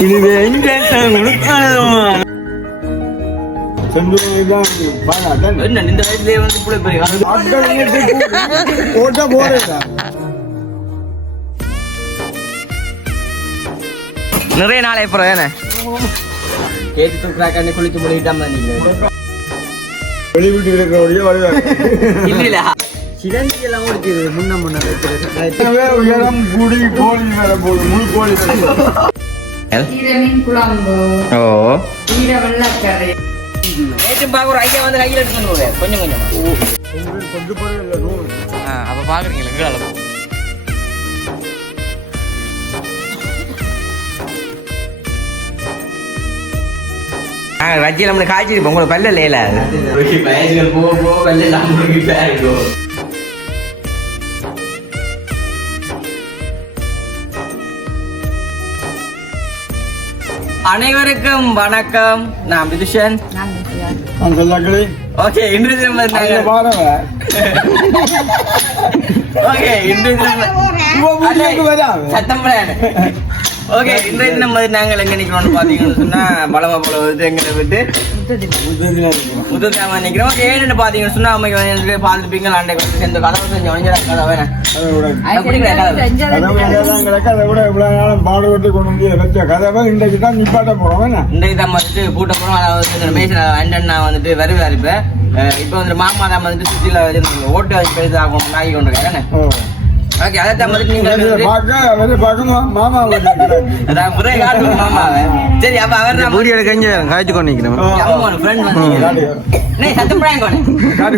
இந்த வயசுலயே வந்து ஓட்ட போறேன் நிறைய நாளை அப்புறம் ஏன்னா கேட்டு தூக்குறாக்காண்டி குளிச்சு முடிக்கிட்டாம வெளிவிட்டு இருக்கிறவரையே வருவாங்க இல்ல சிலந்தி எல்லாம் முடிக்கிறது முன்ன உயரம் கூடி கோழி மேல போகுது முழு கோழி மீன் குழம்பு வெள்ளக்கரை ஒரு ஐயா வந்து கையில் எடுத்துன்னு கொஞ்சம் கொஞ்சமா அப்ப பாக்குறீங்களா வச்சியில் நம்மளுக்கு காய்ச்சிருப்போம் உங்களுக்கு பல்ல இல்லையில போ பல்ல அனைவருக்கும் வணக்கம். நான் விதுஷன். ஓகே இன்று சத்தம் ஓகே இன்றைய தினம் வந்து நாங்கள் எங்க நிக்கிறோம்னு பாத்தீங்கன்னு சொன்னா பலமா போல வந்து எங்களை விட்டு முத்துத்தாம நிக்கிறோம். ஏன்னு பாத்தீங்கன்னு சொன்னா அம்மைக்கு பாத்துப்பீங்க அண்டை வந்து சேர்ந்து கதவை செஞ்சு வணிஞ்சாங்க கதை வேணாம் பாடுபட்டு கொண்டு வந்து கதவை இன்றைக்கு தான் நிப்பாட்ட போறோம். இன்றைக்கு தான் வந்துட்டு பூட்ட போறோம். அதாவது பேசுற அண்ணன் நான் வந்துட்டு வருவார். இப்ப வந்து மாமா தான் வந்துட்டு சுத்தில ஓட்டு வச்சு பெரிதாகும் நாகி கொண்டிருக்காங்க. ஓகே அதான் வந்து நீங்க சரி அப்ப அவர் பூரியோட கஞ்சி காய்ச்சி கொண்டு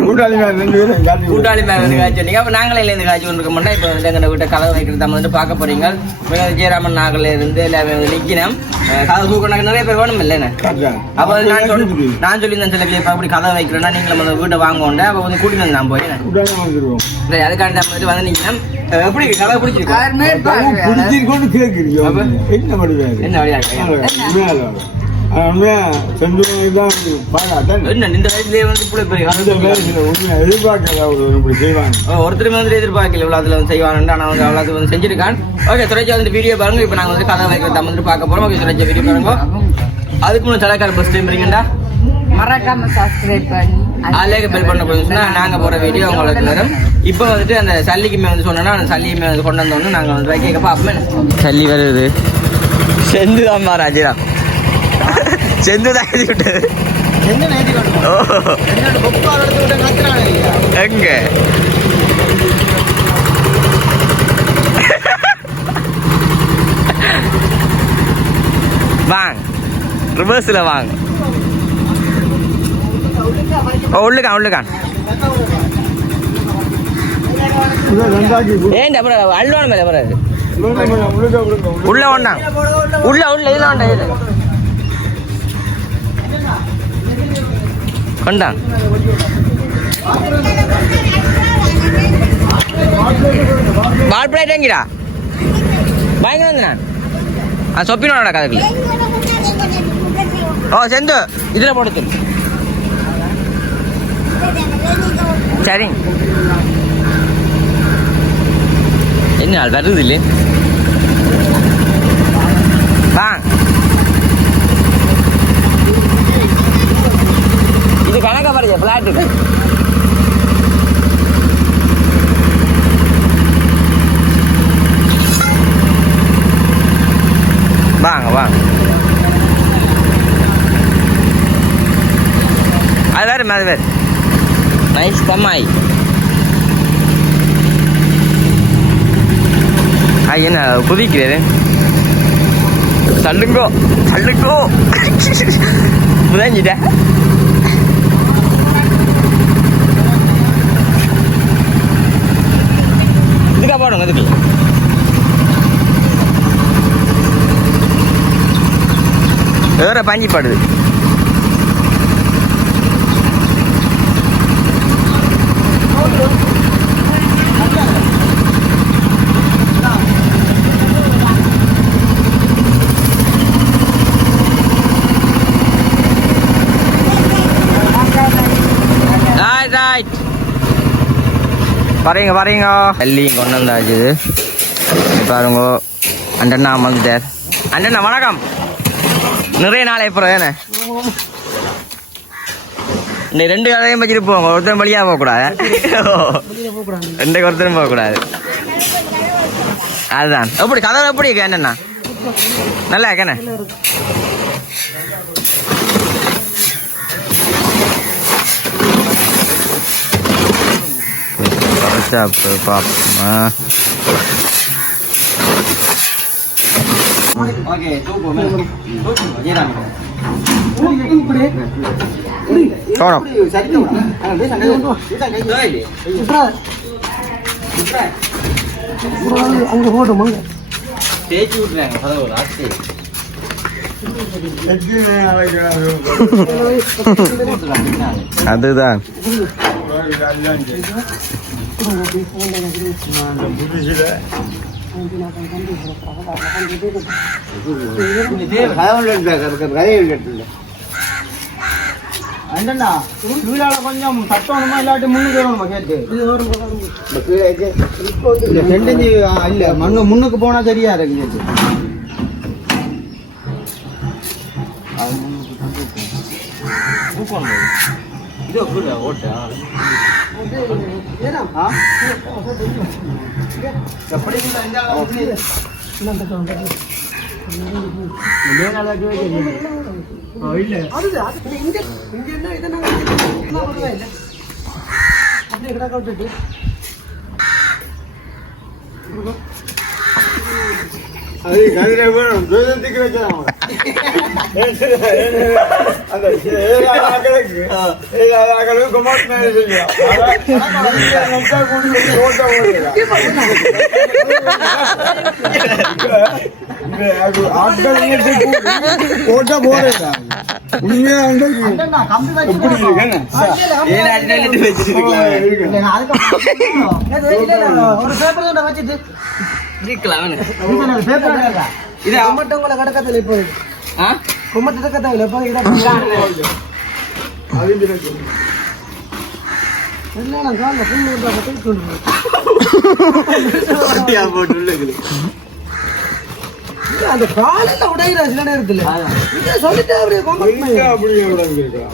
கூட்டாளி மேல வந்து காய்ச்சி வந்தீங்க. அப்ப நாங்களே இருந்து காய்ச்சி கொண்டு இருக்க மாட்டோம். இப்ப வந்து எங்க வீட்டை கதவை வைக்கிறது நம்ம வந்து பார்க்க போறீங்க. ஜெயராமன் நாகல இருந்து நிக்கணும். கதை தூக்க நிறைய பேர் வேணும் இல்லைன்னு அப்ப நான் சொல்லியிருந்தேன் சில பேர் அப்படி கதை வைக்கிறேன்னா நீங்களும் வந்து வீட்டை வாங்குவோண்ட அப்ப வந்து கூட்டிட்டு வந்து நான் போய் அதுக்காண்டி நம்ம வந்து நிக்கணும். எப்படி கதை பிடிச்சிருக்கு இந்த வயசுலயே வந்து ஒருத்தருமே வந்து எதிர்பார்க்கல இவ்வளவு வந்து செய்வாங்க. ஆனா வந்து அவ்வளவு வந்து செஞ்சிருக்கான். ஓகே துறைச்சா வந்து வீடியோ பாருங்க. இப்ப நாங்க வந்து கதை வைக்கிறத வந்து பார்க்க போறோம். ஓகே துறைச்சா வீடியோ பாருங்க. அதுக்கு முன்னாடி தலைக்கார பஸ் டைம் இருக்கீங்கடா மறக்காம சப்ஸ்கிரைப் பண்ணி அதுலேயே பெல் பண்ண போதுன்னா நாங்க போற வீடியோ உங்களுக்கு வரும். இப்போ வந்துட்டு அந்த சல்லிக்குமே வந்து சொன்னோன்னா அந்த சல்லியுமே வந்து கொண்டு வந்தோன்னு நாங்கள் வந்து வைக்க பார்ப்போம். சல்லி வருது செந்து தான் பாரு அஜிரா செந்து தான் எழுதி விட்டது எங்க வாங்க ரிவர்ஸில் வாங்க உள்ளுக்கான் ஏன் அப்புறம் அல்வான மேல வராது உள்ள ஒண்ணா உள்ள இதுல ஒண்ணா இது கொண்டான் பால் பிளேட் எங்கடா பயங்கர வந்து நான் சொப்பினோட கதைக்குள்ள ஓ செந்து இதுல போட்டு சரி என்ன ஆள் வருது இல்லை இது கணக்கா பாருங்க பிளாட் வாங்க அது வேறு நைஸ் கம்மாய் என்ன குதிக்கிறது தள்ளுங்கோ புதஞ்சிட்ட இதுக்கா போடுங்க இதுக்கு வேற பாஞ்சி பாடுது பாருங்க தள்ளியும் கொண்டு வந்தாச்சு பாருங்க அண்டண்ணா வந்துட்டார் அண்ணா வணக்கம். நிறைய நாளை அப்புறம் ஏண்ணே இந்த 2 கதையும் வச்சுட்டு போங்க. ஒருத்தரும் வழியாக போகக்கூடாது. 2 ஒருத்தரும் போகக்கூடாது. அதுதான் எப்படி கதை எப்படி இருக்கு என்னண்ணா? நல்லா இருக்கண்ணே. அதுதான் அண்ணா வீடால கொஞ்சம் தட்டணுமா இல்லாட்டி முன்னுக்கு வரணுமா கேட்டு செண்டஞ்சி இல்ல மண்ணு முன்னுக்கு போனா சரியா இருக்கு கேட்டு அந்த காலையில உடையிற சில நேரத்துல சொல்லிட்டு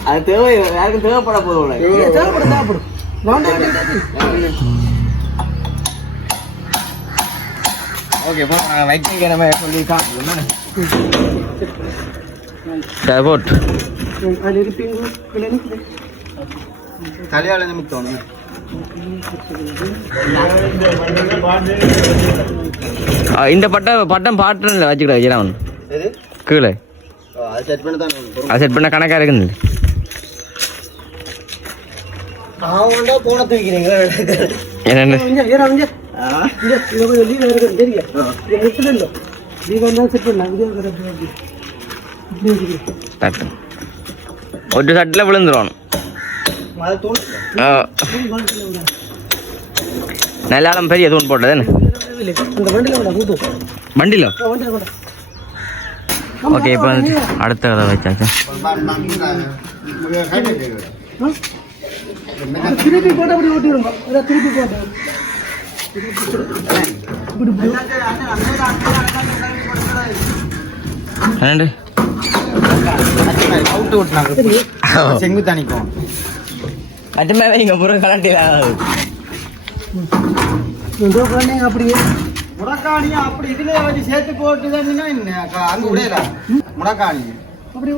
அது தேவை யாருக்கும் தேவைப்பட போதும். தேவைப்படும் ஓகே வைக்க நம்ம சொல்லியிருக்கான் தலையாள நிமித்தம் இந்த பட்டம் பாட்டு வச்சுக்கிட்டா ஜீராவன் கீழே அது செட் பண்ண கணக்கா இருக்குது. போன தூக்கிறீங்க என்னென்ன ஒரு சட்டில் விழுந்துடும். நல்லாலும் பெரிய தூண் போட்டது என்ன வண்டியில். ஓகே இப்போ அடுத்த கதை வச்சாச்சா? திருப்பி போட்டு அப்படி ஓட்டிடுங்க. திருப்பி போட்டு செங்கு தணிக்கும் மட்டுமே இங்க புறம் கலட்டில அப்படியே முடக்காணியா அப்படி இதுல வச்சு சேர்த்து போட்டுதான் அங்க விடையில முடக்காணி அப்படி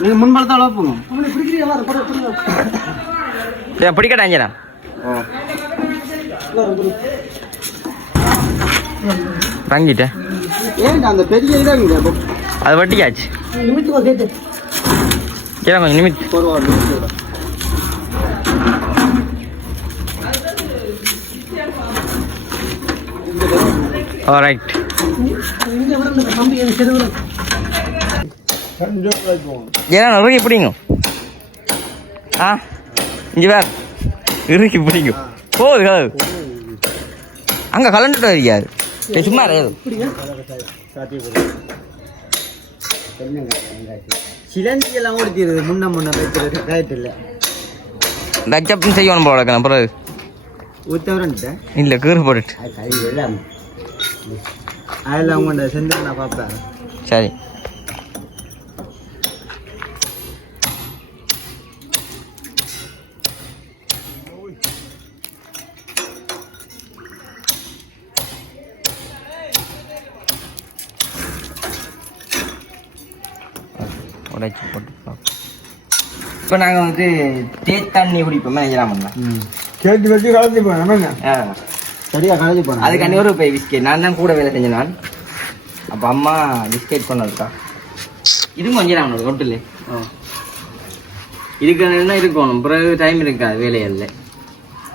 நீங்க முன்பலத்தை வளர்ப்புங்க பிடிக்கட்டாஞ்சா தங்கிட்டேன். ஏன்டா அந்த பெரிய இதாங்க அது வட்டியாச்சு. கொஞ்சம் நிமித்து ரைட். ஏன்னா இறுக்கி பிடிங்க. இங்கே வேறு இறுக்கி பிடிங்க போகுது. அங்கே கலந்துட்டு இருக்காது சும்மா சிலந்தி எல்லாம் ஓடிக்கிறது முன்ன வைக்கிறது கரெக்ட் இல்லை. டச்சப்பும் செய்யணும் போல இருக்கணும் பிறகு ஊற்றவரன்ட்டு இல்லை கீறு போட்டுட்டு கை வெள்ளம் அதில் அவங்க செஞ்சு நான் பார்ப்பேன். சரி உடைச்சி போட்டு இப்போ நாங்கள் வந்து தேத்தண்ணி குடிப்போமே நினைக்கிறாமண்ணா கேட்டு வச்சு கலந்து போனேன் சரியா கலந்து போனேன். அதுக்கு ஒரு போய் பிஸ்கெட் நான் தான் கூட வேலை செஞ்சேன் நான். அப்போ அம்மா பிஸ்கெட் கொண்டதுக்கா இதுவும் கொஞ்சம் நம்மளோட ஒட்டுல இருக்கணும்னா இருக்கணும் பிறகு டைம் இருக்காது வேலையில்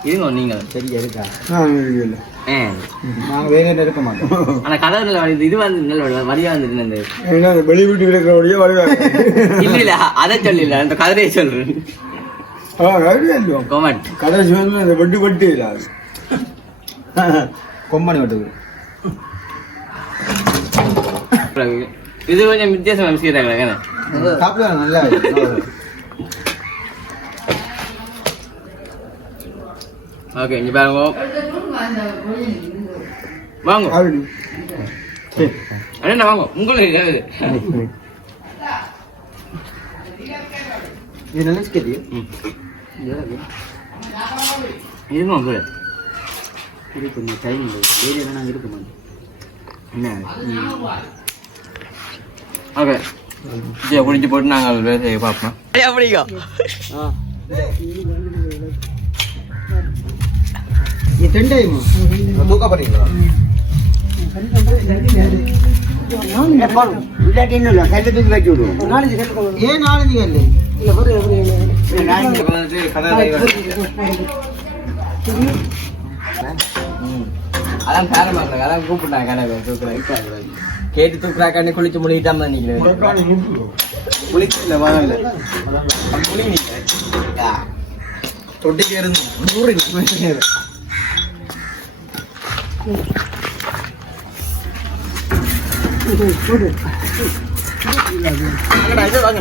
இருங்க நீங்கள் சரியா இருக்கா? இல்லை நாங்கள் வேலையில் இருக்க மாட்டோம். ஆனால் கதவுல இது வந்து நல்ல வழியாக வந்துட்டு இந்த ஏன்னா வெளி வீட்டு இருக்கிறபடியே வருவாங்க. இல்லை இல்லை அதை சொல்லல அந்த கதிரையை சொல்கிறேன் கொமெண்ட் கடைசி வந்து அந்த வெட்டு வெட்டு இல்லை அது கொம்பனி விட்டுது. இது கொஞ்சம் வித்தியாசமாக செய்கிறாங்க சாப்பிடுவாங்க நல்லா இருக்கு. ஓகே இங்கே பாருங்க வாங்க அண்ணா வாங்க உங்களுக்கு இது நல்லா ஸ்கெட்டி. இருங்க உங்களுக்கு இது கொஞ்சம் டைம் இல்லை வேலையில் நாங்கள் இருக்க மாட்டோம். என்ன ஓகே இதை குடிச்சு போட்டு நாங்கள் வேலை செய்ய பார்ப்போம் அப்படிக்கா இது ரெண்டாயிரமா தூக்க போறீங்களா? ஏன் 4 கல்லு அதான் பேர மாட்டாங்க அதான் கூப்பிட்டாங்க கேட்டு தூக்குறாக்காண்டி குளிச்சு முடிக்கிட்டாம நினைக்கிறேன் குளிக்கல வரல தொட்டிக்கு இருந்து 100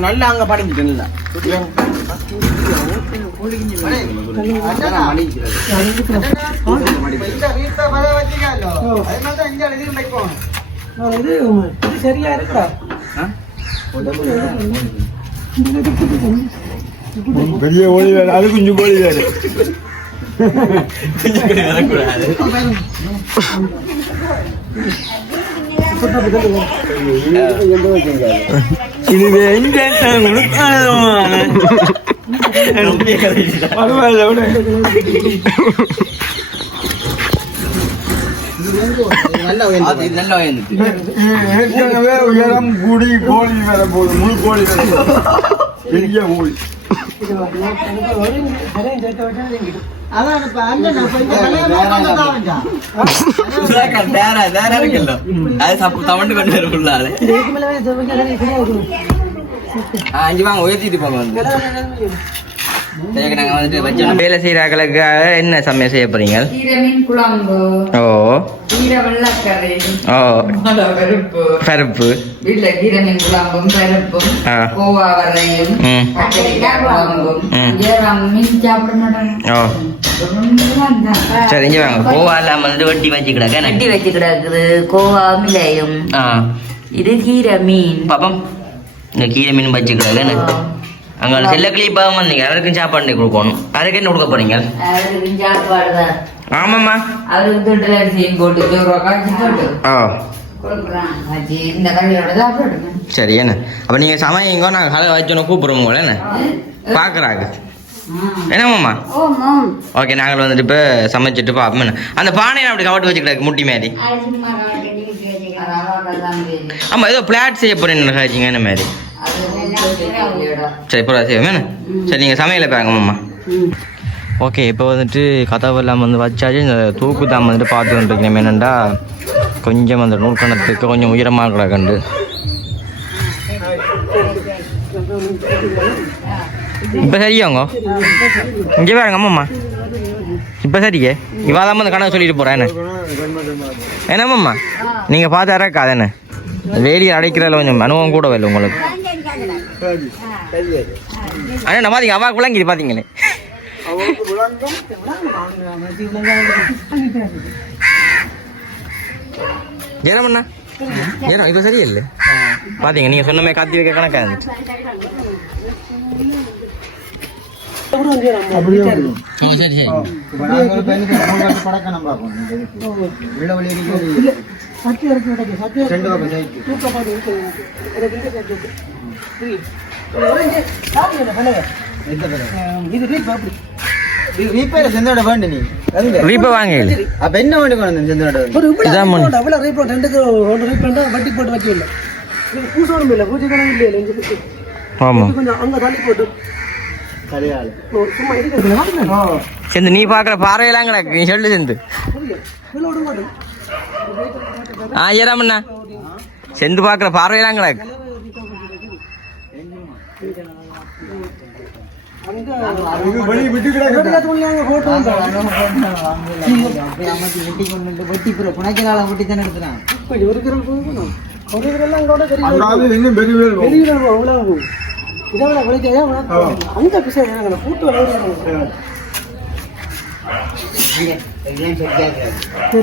நல்லா அங்க படிச்சுட்டு சரியா இருக்கா? பெரிய கோழி வேறு அது குஞ்சு கோழி வேறு இது பரவாயில்ல ஏற்கனவே உயரம் கூடி கோழி வேற போகுது முழு கோழி வேற பெரிய கோழி அஞ்சு வாங்க உயர்த்திட்டு போங்க வந்து நாங்க வந்துட்டு வச்சு வேலை செய்யறாங்களுக்காக என்ன சமையல் செய்ய போறீங்க? கீரமீன் குழம்பு, ஓ கீரை வெள்ளக்கறி, ஓ பருப்பு, பருப்பு வீட்டுல கீரமீன் குழம்பும் பருப்பும் கோவா வரையும் கத்திரிக்காய் குழம்பும் மீன் சாப்பிட மாட்டாங்க. ஓ சரி இங்க வாங்க கோவா இல்லாம வந்து வெட்டி வச்சுக்கிடாக்க வெட்டி வச்சு கிடக்குது கோவா மிளையும். இது கீரை மீன் பாப்பம் இந்த கீரை மீன் வச்சுக்கிடாக்க அங்க செல்ல கிளிப்பாக வந்தீங்க அவருக்கும் சாப்பாடு கொடுக்கணும். அதுக்கு என்ன கொடுக்க போறீங்க? அவருக்கு சாப்பாடு தான். ஆமாம்மா அவருக்கு தொட்டில் அரிசியும் போட்டு காய்ச்சி போட்டு ஓ கொடுக்குறான். வச்சு இந்த கல்வியோட சாப்பிடுங்க. சரி என்ன அப்போ நீங்கள் சமையங்க நாங்கள் கலை வச்சோன்னு கூப்பிடுவோம் உங்களை என்ன பார்க்குறாங்க என்னம்மாம்மா? ஓகே நாங்கள் வந்துட்டு இப்போ சமைச்சிட்டு பார்ப்போம் என்ன அந்த பானையை அப்படி கவட்டு வச்சுக்கிட்டாக்கு முட்டி மாதிரி. ஆமாம் ஏதோ பிளாட் செய்ய போகிறேன்னு காய்ச்சிங்க என்ன மாதிரி. சரி இப்போ செய்வோம் என்ன சரி நீங்கள் சமையலை பாருங்கம்மா. ஓகே இப்போ வந்துட்டு கதவெல்லாம் வந்து வச்சாச்சு. இந்த தூக்கு தான் வந்துட்டு பார்த்துக்கிட்டு இருக்கேன் என்னென்னா கொஞ்சம் அந்த நூற்கணத்துக்கு கொஞ்சம் உயரமாக கிடக்கண்டு. இப்போ சரியாங்க இங்கே பாருங்க அம்மாம்மா இப்போ சரியே இவாதான் வந்து கணக்கு சொல்லிட்டு போகிறேன் என்ன என்னம்மாம்மா நீங்கள் பார்த்து இறக்காது என்ன வேலி அடைக்கிறதுல கொஞ்சம் அனுபவம் கூட இல்லை உங்களுக்கு. அண்ணா பார்த்தீங்க அவா குழங்கிது பார்த்தீங்களே அவருக்கு விளங்கும். ஜெயராமண்ணா ஜெயராம் இப்போ சரியில்லை பாத்தீங்க நீங்க சொன்ன மாதிரி காத்தி வைக்க கணக்கா இருந்துச்சு. அப்படியே இருக்கும். சரி சரி இப்ப நாங்க ஒரு பையனுக்கு மூணு படக்கணும் பார்ப்போம். உள்ள வழி இருக்குது. ரெண்டு பக்கம் சைக்கிள். இது ரீப்பேர் செந்தோட வேண்டு நீ ரீப்பை வாங்க அப்ப என்ன வேண்டு கொண்டு செந்தோட இதான் மண். ரீப்போர்ட் ரெண்டுக்கு ஒன்று ரீப்பேண்ட் வட்டி போட்டு வச்சு இல்லை பூசணும் இல்லை பூஜை கணக்கு இல்லை ஆமா கொஞ்சம் அங்கே தள்ளி போட்டு சரியாள் சும்மா இருக்கிறது செந்து நீ பாக்குற பாறையெல்லாம் கிடக்கு நீ சொல்லு செந்து. இதில் விட மாட்டேன் ஜெயராமண்ணா செந்து பாக்குற பார்வையெல்லாம் கிடக்கு. இது வழி விட்டு கிடக்கு. அதாவது இன்னும் பெரிய வேலை போகும்.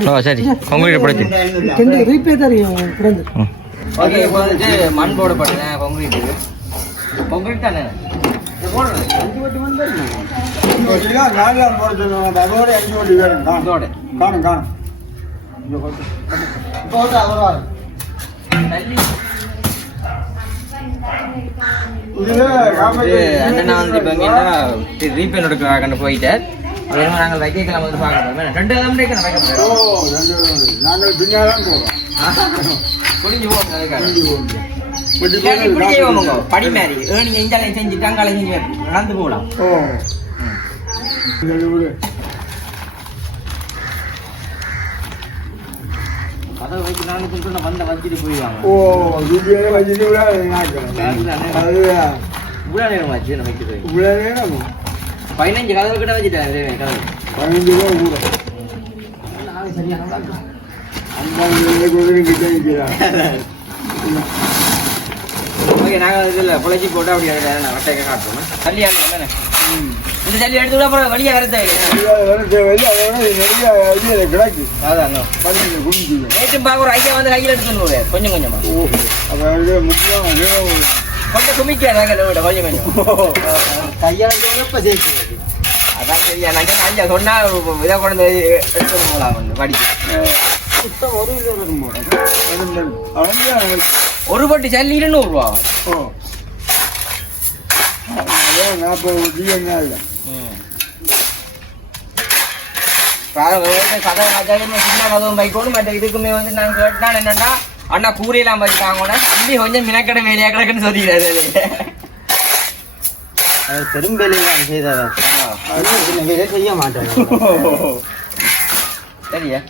ஓ சரி கொங்கிரீட் பிடிச்சி ஓகே. இப்போ வந்துட்டு மண் போடப்பட்டது கொங்கிரீட் கொங்கிரீட் தானே நாலாம் போட சொல்லுவாங்க. அதோட 5 வண்டி வேணும். இதோட காணும் காணும். அண்ணா வந்து இப்போ எங்கன்னா ரீபேன் எடுக்க கண்டு போயிட்டார். அதனால நாங்கள் வைக்கலாம் வந்து பார்க்கணும். 2 கிலோமீட்டர் வைக்க முடியாது. நாங்கள் பின்னாதான் போறோம். புரிஞ்சு போவோம் படி மாதிரி ஏனிங்க இந்தாலையும் செஞ்சு கங்காலையும் செஞ்சு நடந்து போகலாம். கதை வைக்கிறான்னு வந்த வச்சுட்டு போயிடுவாங்க. இவ்வளோ நேரம் வச்சு நான் வைக்கிறது 15 கதவு கிட்ட வச்சுட்டேன். கதவு 15 ரூபா கூட சரியான ஓகே. நாங்கள் இதில் பொழைச்சி போட்டு அப்படி வட்டையை காட்டுறோம். தள்ளி ஆடுறோம். இந்த தள்ளி எடுத்து விட அப்புறம் வெளியே வர தேவையில்லை. கிடக்கு. அதான் குடிச்சு நேற்று பார்க்க ஒரு ஐயா வந்து கையில் எடுத்துன்னு கொஞ்சம் கொஞ்சமா முக்கியம் கொஞ்சம் குமிக்காதாங்க விட கொஞ்சம் கொஞ்சம் கையாள அதான் சரியா. நான் ஐயா சொன்னா இதை கொண்டு எடுத்து போகலாம் வந்து படிக்க. ஒரு பட்டி சல்லி 200 ரூபா. 40 கதவு சின்ன கதவும் பைக்கோடும் மற்ற இதுக்குமே வந்து நான் கேட்டான் என்னன்னா அண்ணா கூரையெல்லாம் வச்சுட்டாங்க இன்னி கொஞ்சம் மினக்கடை வேலையா கிடக்குன்னு சொல்லிக்கிறாரு. பெரும் வேலையெல்லாம் செய்தவர் செய்ய மாட்டேன். சரியா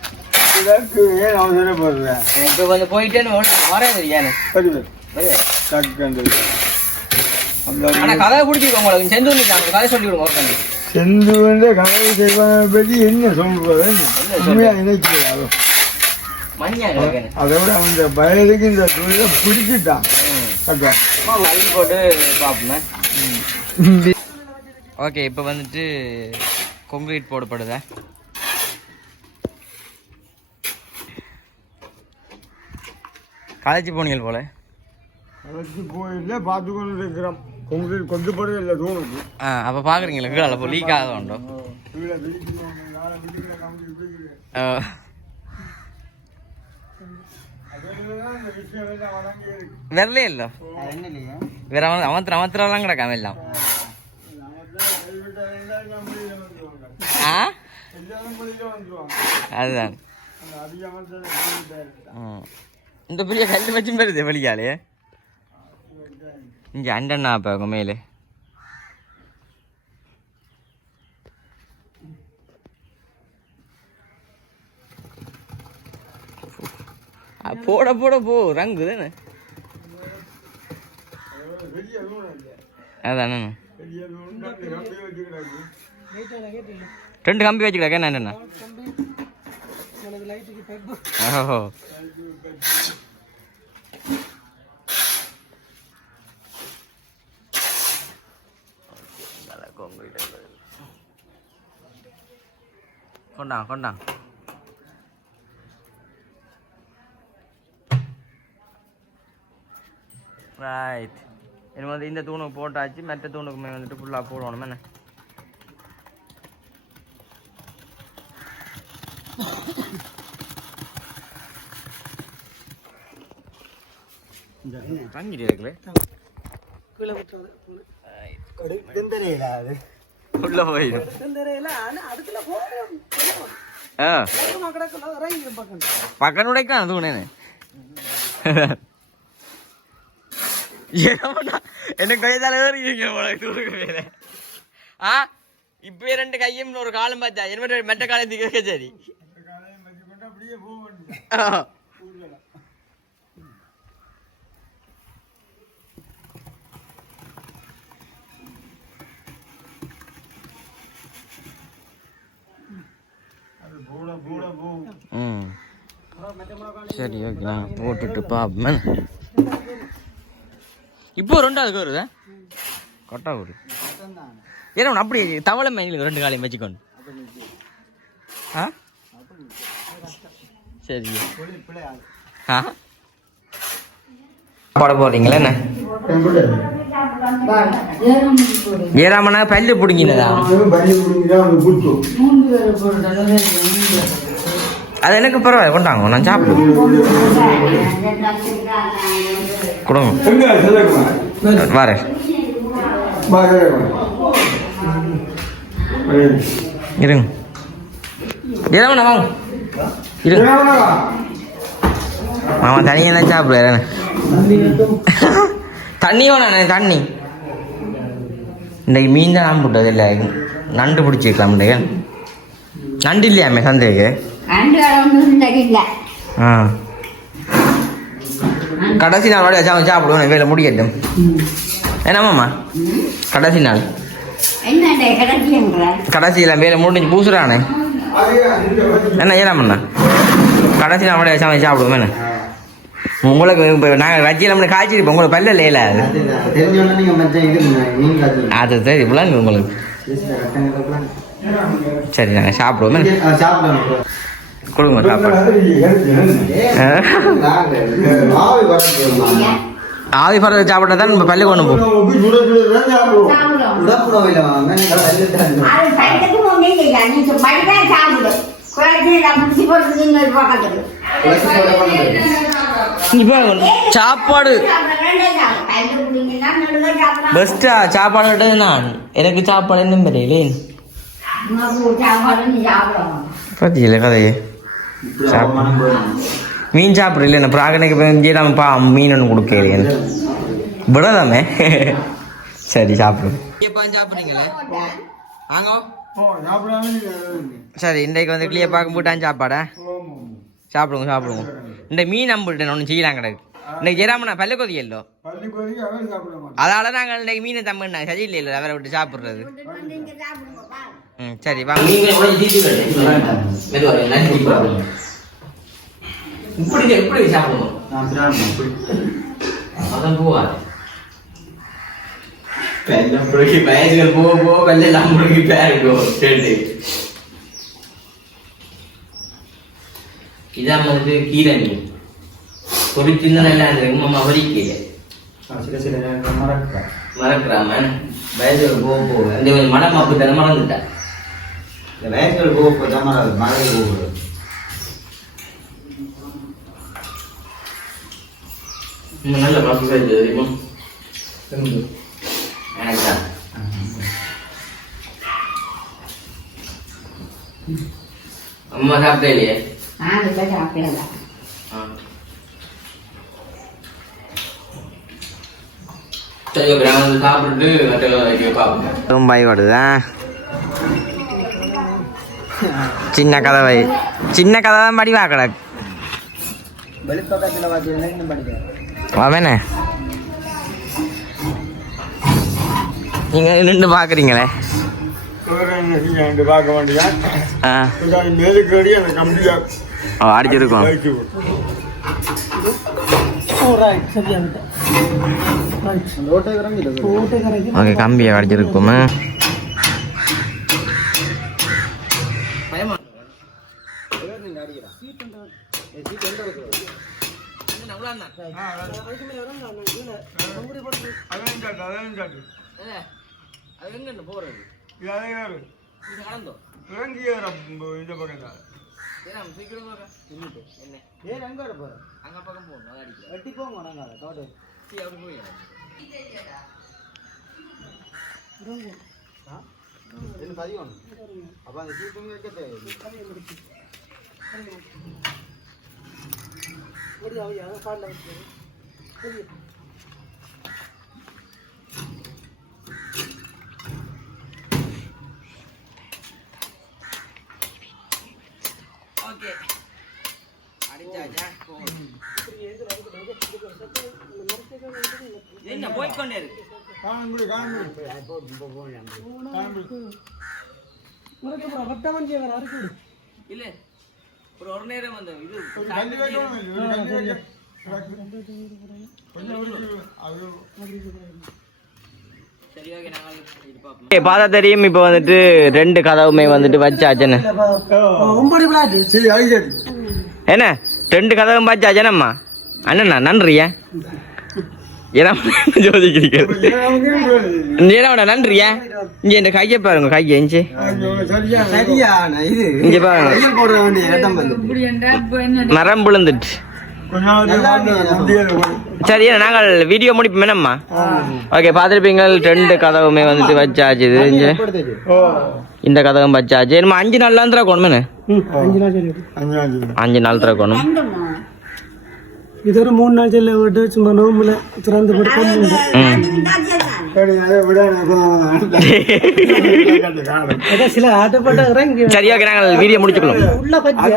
ஏன் அவசரப்படுறேன். இப்போ வந்து போயிட்டேன்னு வரேன் சரியானு. ஆனா கதை பிடிச்சிருக்கோம் உங்களுக்கு செந்து வந்துட்டாங்க. கதை சொல்லி விடுங்க. செந்து வந்து கனவு செய்வாங்க பற்றி என்ன சொல்றது நினைக்கிறாரோ மணியா அதை விட அந்த வயலுக்கு இந்த தொழிலை பிடிச்சிட்டான். போட்டு பார்ப்போமே. ஓகே இப்போ வந்துட்டு கொங்கிரீட் போடப்படுதா. காலேஜ் போனீங்க போல. காலேஜ் போயில பார்த்து கொண்டு இருக்கிறோம். கொங்கிரீட் கொஞ்சம் படம் இல்லை தோணுது. அப்போ பார்க்குறீங்களா கீழே அப்போ லீக் ஆக உண்டோ. வரலே இல்லை வேற அவன் கிடக்காம எல்லாம். அதுதான் இந்த பெரிய கல் வச்சும் வருது வெளியாலே. இங்கே அண்டண்ணா இப்போ உங்க மேலே போட போட போ ரங்கு தானே. அதானே 2 கம்பி வச்சுக்கிடாக்க என்னண்ணா. ஓஹோ கொண்டாங்க ரைட். இது வந்து இந்த தூணுக்கு போட்டாச்சு, மற்ற தூணுக்குமே வந்துட்டு ஃபுல்லாக போடணும் என்ன. தங்கிட்டு இருக்குல்ல கீழே விட்டுறது உள்ள போயிடும். அதுக்குள்ள போகணும் கிடக்கு இறங்கி பக்கம் பக்கம் உடைக்கலாம் தூணு என்ன கைதால ஏறி இப்ப 2 கையும் ஒரு காலம் பார்த்தா என்ன மெட்ட காலத்துக்கு சரி. சரி ஓகே நான் போட்டுட்டு பாப்பேன். இப்போ 2வது வருதா கொட்டா ஒரு ஏன்னா அப்படி தவளை மேல 2 காலையும் வச்சுக்கோங்க. சரி போட போறீங்களா என்ன? ஏறாமனா பல்லு பிடிங்கினதா? அது எனக்கு பரவாயில்ல, கொண்டாங்க நான் சாப்பிடுவேன். கொடுங்க வரேன். இருங்க ஏறாமண்ணா வாங்க இருங்க. மாமா தனியாக சாப்பிடுவாரு. தண்ணி வேணாண்ணே தண்ணி. இன்றைக்கு மீன் தான் போட்டது இல்லை, நண்டு பிடிச்சிருக்கலாம். இன்றைக்கு நண்டு இல்லையாமே சந்தைக்கு. கடைசி நாள் வாடி வச்சா சாப்பிடுவோம், வேலை முடியட்டும். என்னம்மாம்மா கடைசி நாள் கடைசியில் வேலை முடிஞ்சு பூசுறானே என்ன ஏறாமண்ணா கடைசி நாள் வாடி வச்சா சாப்பிடுவோம். என்ன உங்களுக்கு இப்போ நாங்கள் வச்சியில் காய்ச்சிருப்போம், உங்களுக்கு பல்ல இல்லையில அது சரி இப்படிலாம் உங்களுக்கு. சரி நாங்கள் சாப்பிடுவோம். கொடுங்க சாப்பாடு. ஆவி பறவை சாப்பிட்டா தான் நம்ம பல்லு கொண்டு போகும். சாப்பாடு பெஸ்டா சாப்பாடு நான் எனக்கு சாப்பாடு என்ன தெரியலே பத்தியில கதையே. மீன் சாப்பிடல என்ன பிராகனைக்கு நம்ம மீன் ஒன்று கொடுக்கலையே விடலாமே. சரி சாப்பிடுங்க. சாப்பிட்றீங்களே ஆங்கோ சரி. இன்றைக்கு வந்து கிளியை பார்க்க போட்டான் சாப்பாடா சாப்பிடுங்க. இந்த மீன் நம்பிட்டு ஒன்று செய்யலாம் கிடக்கு. இன்னைக்கு ஜெராமண்ணா பல்லு கொதியல்லோ, அதனால நாங்கள் இன்னைக்கு மீனை தம்பினா சரி இல்லை அவரை விட்டு சாப்பிட்றது. சரி வாங்க. இப்படி சாப்பிடுவோம் அதான் போவாது வயசுகள் போக போக வெள்ளெல்லாம் இதான் வந்து கீரை மீன் பொறிச்சிருந்தா நல்லா இருந்திருக்கும். அம்மா வரிக்கீரை மறக்கிறாம வயசுகள் போக போக அந்த மடம் அப்படி மறந்துட்டா. இந்த வயசுகள் போக போக மழை போகுது. நல்ல ப்ராசஸ் தெரியுமா எனக்கா? அம்மா சாப்பிட்டே இல்லையே? சரி கிராமத்தில் சாப்பிட்டு ரொம்ப வருதா? சின்ன கதவை தான் படிவா கிடக்கு. அவனே நீங்க நின்று பாக்குறீங்களே அடிச்சிருக்கோம். ஓகே கம்பியை அடிச்சிருக்கோம். நின்று அடிக்கிறான் சீட் அந்த சீட் எந்த இருக்குது என்ன அவ்வளவு தான் அதுக்கு மேல வரணும் நான் கீழே உங்களுடைய போட்டு அதான் காட்டு அது எங்க போறது இது அதே வேறு இது கடந்தோ இறங்கிய இந்த பக்கம் தான் ஜெயராம் சீக்கிரம் வாங்க. என்ன ஏன் எங்க போற அங்க பக்கம் போகணும் அதை அடிக்கலாம் வெட்டி போங்க நாங்க தோட்ட சரி அப்படி போய் என்ன பதிவு அப்ப அந்த சீட்டு வைக்க தேவை ஓடி ஆவி அத கால்ல வச்சு சரி ஓகே அடிச்சாச்சா என்ன போய்க்கொண்டே இருக்கு உனக்கு அப்புறம் வட்டவன் ஜீவன் அறுக்கு இல்ல ஒரு நேரம் வந்து இது பார்த்தா தெரியும். இப்ப வந்துட்டு 2 கதவுமே வந்துட்டு வச்சாச்சுன்னு என்ன 2 கதவும் வச்சாச்சனம்மா அண்ணா நன்றியா ஜோதிக்கிறீங்க நன்றியா இங்க இந்த கையை பாருங்க கையை இஞ்சி சரியான இது இங்க பாருங்க போட வேண்டிய இடம் வந்து மரம் விழுந்துட்டு சரி நாங்கள் வீடியோ முடிப்போம் என்னம்மா ஓகே பார்த்துருப்பீங்க 2 கதவுமே வந்துட்டு வச்சாச்சு இது இங்க இந்த கதவும் வச்சாச்சு நம்ம 5 நாள்ல இருந்து கொண்டு 5 நாள் தரக்கணும் இது ஒரு 3 நாள் செல்ல விட்டு சும்மா நோம்புல திறந்து போட்டு சில ஆட்டப்பட்ட இறங்கி சரி ஓகே நாங்கள் வீடியோ முடிச்சுக்கலாம் உள்ள பச்சை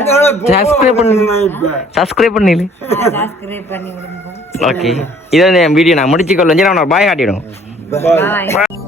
சப்ஸ்கிரைப் பண்ணி ஓகே இதை வீடியோ நான் முடிச்சுக்கொள்ள பாய் காட்டிவிடும் Bye.